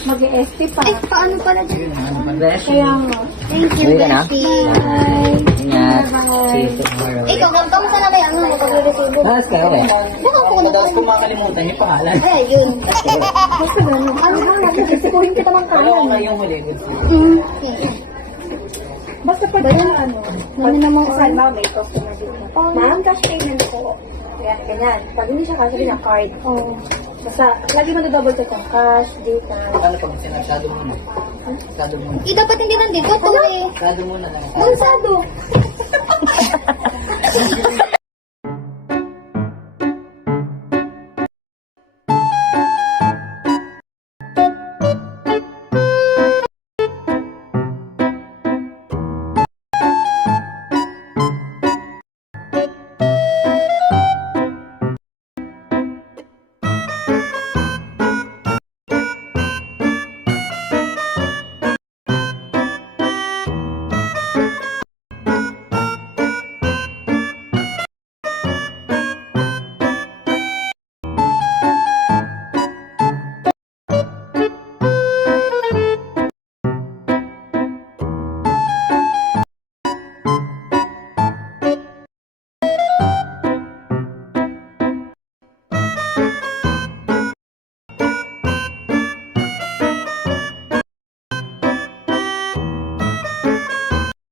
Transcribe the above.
Mag-EST pa. Ay, paano pala dyan? Kaya nga. Thank you, Uwi ka na? Bestie. Ingat. Bye. See you tomorrow. Ikaw, kamusta na kaya ano? Pag-resibo. Tapos ka, okay. Baka po na Tapos kung makalimutan yung pangalan. Ay, yun. Basta gano'n. Ano ba? Sikuhin kita ng Ano kaya. nga yung huli? Basta pag ano, Ano namang salma, may customer dito. Ma'am, cash payment po. Kaya ganyan. Pag hindi siya cash, sabihin ng card. Oo. Basta, lagi mo na-double check yung cash, data. Ano pag sinasado muna? Sado muna. Eh, dapat hindi nandito to eh. Sado muna lang. Mansado!